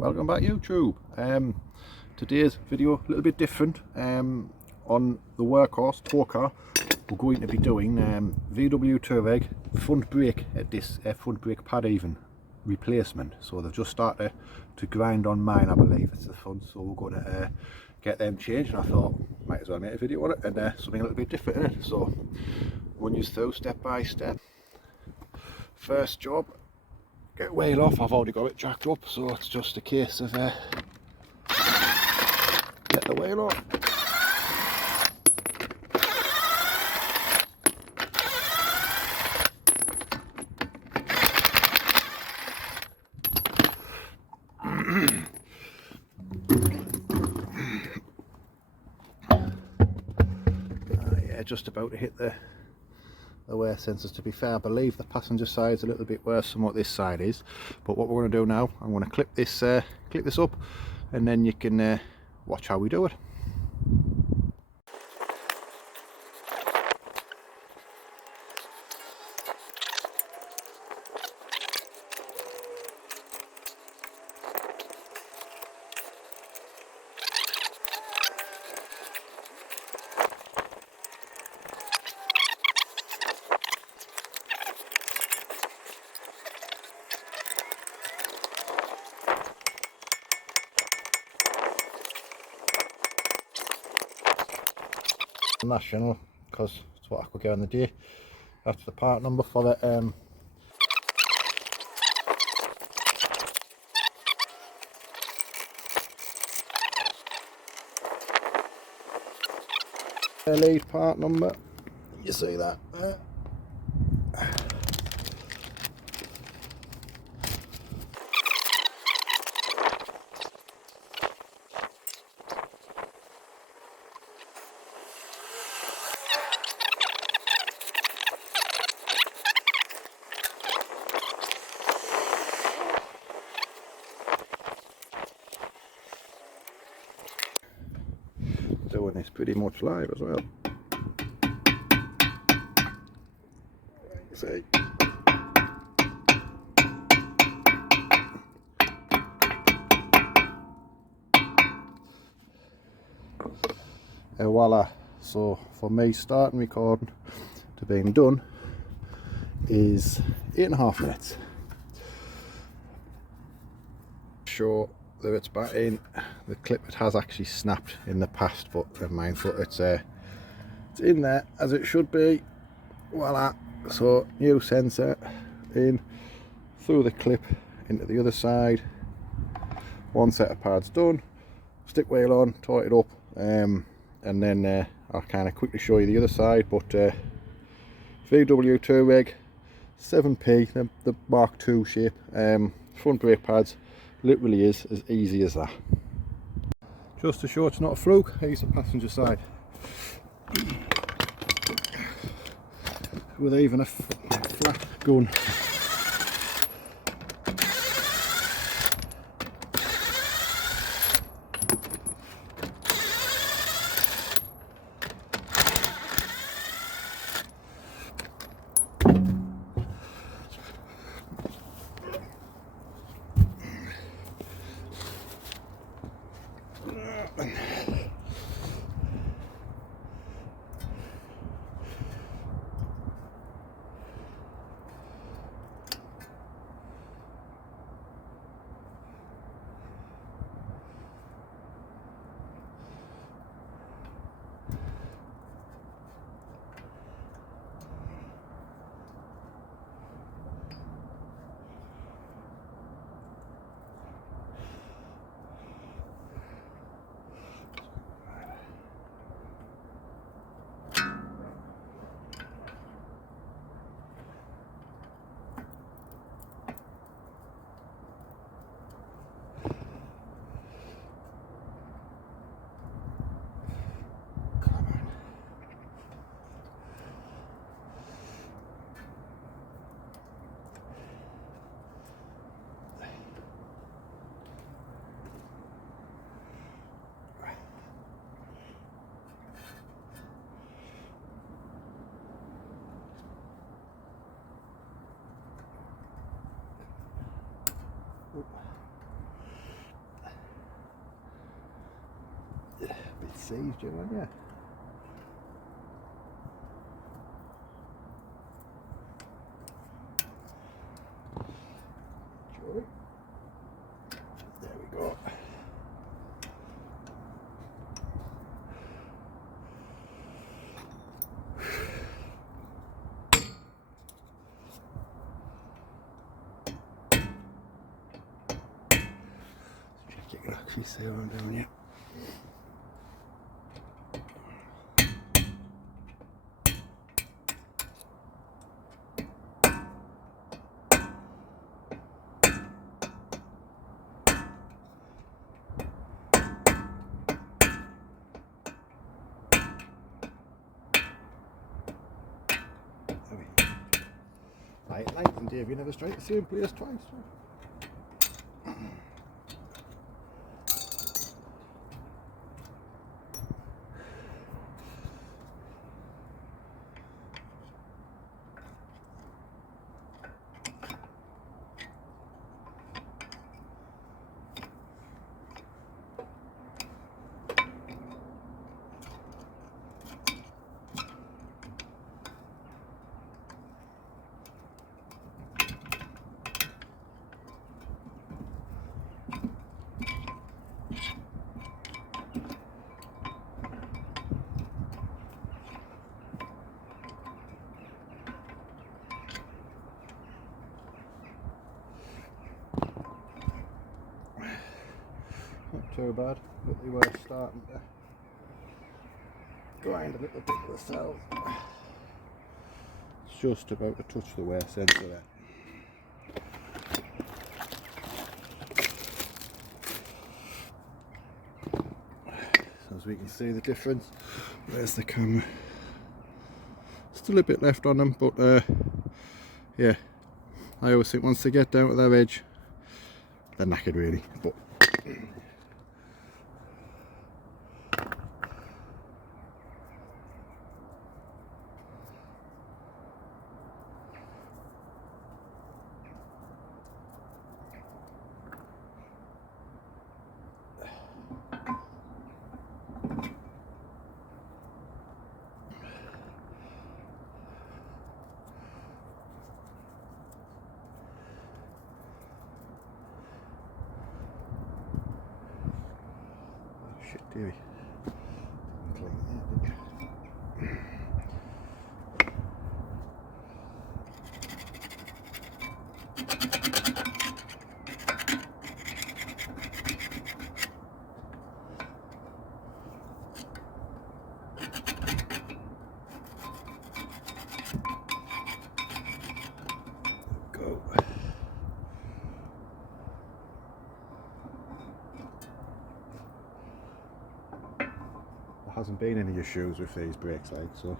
welcome back YouTube. Today's video a little bit different. On the workhorse tour car we're going to be doing VW Touareg front brake at this front brake pad even replacement. So they've just started to grind on mine, I believe it's the front, so we're going to get them changed, and I thought might as well make a video on it and something a little bit different in it. So run you through step by step. First job, get wheel off. I've already got it jacked up, so it's just a case of get the wheel off. Yeah, just about to hit the wear sensors. To be fair, I believe the passenger side is a little bit worse than what this side is, but what we're going to do now, I'm going to clip this up, and then you can watch how we do it. National, because it's what I could get on the day. That's the part number for the lead part number. You see that there? Doing this pretty much live as well. See. And voila. So for me, starting recording to being done is 8.5 minutes. Sure that it's back in. The clip, it has actually snapped in the past, but never mind, but it's in there as it should be. Voila. So new sensor in through the clip into the other side. One set of pads done. Stick wheel on, tight it up, and then I'll kind of quickly show you the other side. But VW Touareg 7P, the Mark II shape, front brake pads. Literally is as easy as that. Just to show it's not a fluke, here's the passenger side. With even a flat gun. seized you, haven't you? There we go. Check you can actually see what I'm doing here. Right, and Dave, you never strike the same place twice. Not too bad, but they were starting to grind a little bit themselves. It's just about to touch the wear sensor there. So as we can see the difference, there's the camera. Still a bit left on them, but yeah, I always think once they get down to their edge, they're knackered really. But shit, dearie. Clean that, didn't you? Go. There hasn't been any issues with these brakes, like so.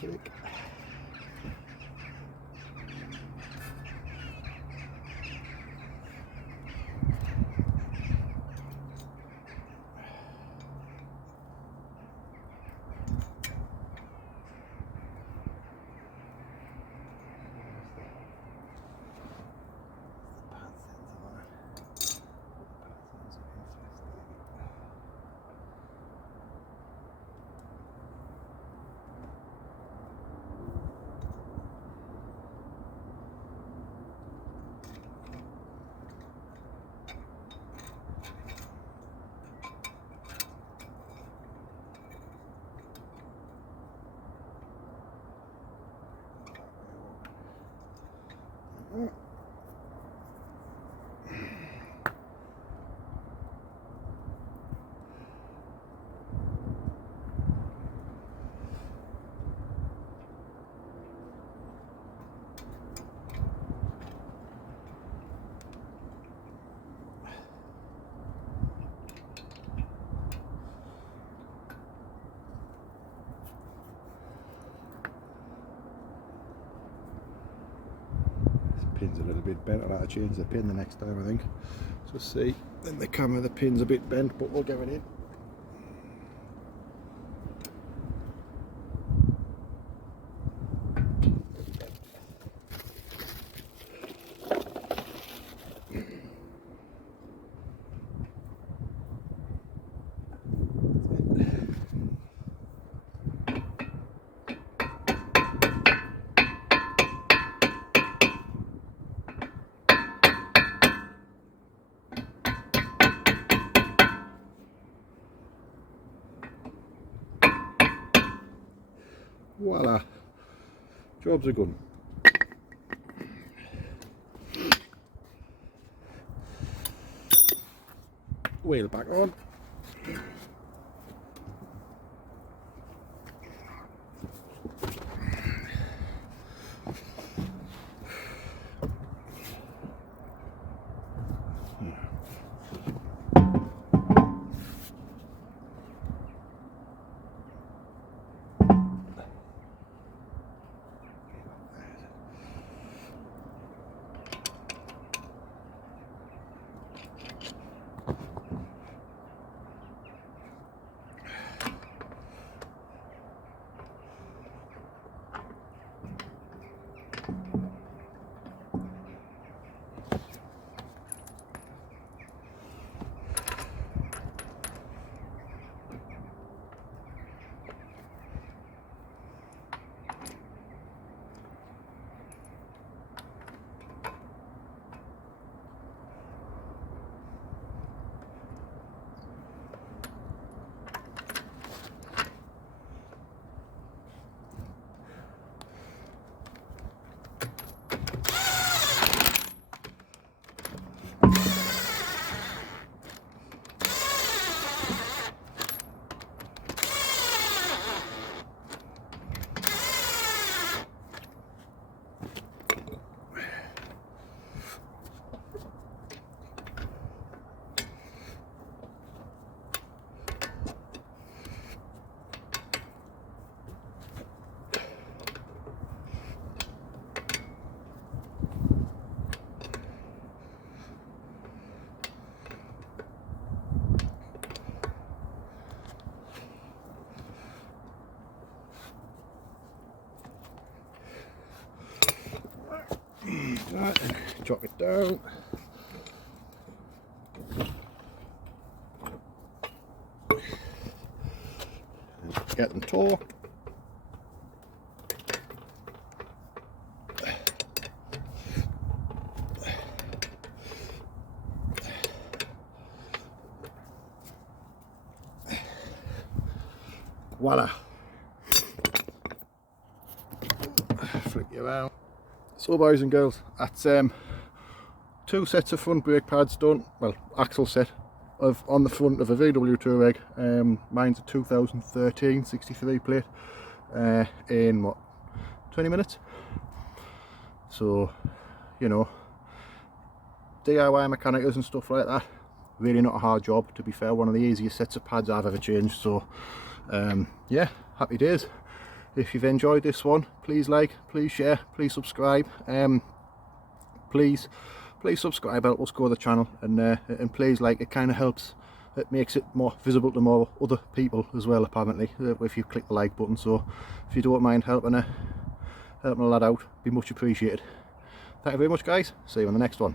Click. pin's a little bit bent. I'll have to change the pin the next time, I think. So see, in the camera the pin's a bit bent, but we'll get it in. Voila, jobs are good. Wheel back on. Right, and drop it down. And get them torqued. Voila. Flip you around. So boys and girls, that's 2 sets of front brake pads done, well, axle set of on the front of a VW Touareg. Mine's a 2013 63 plate, in what, 20 minutes. So, you know, DIY mechanicals and stuff like that, really not a hard job, to be fair. One of the easiest sets of pads I've ever changed. So yeah, happy days. If you've enjoyed this one, please like, please share, please subscribe. Please subscribe, help us grow the channel, and please like, it kind of helps. It makes it more visible to more other people as well, apparently, if you click the like button. So if you don't mind helping a lad out, be much appreciated. Thank you very much, guys. See you on the next one.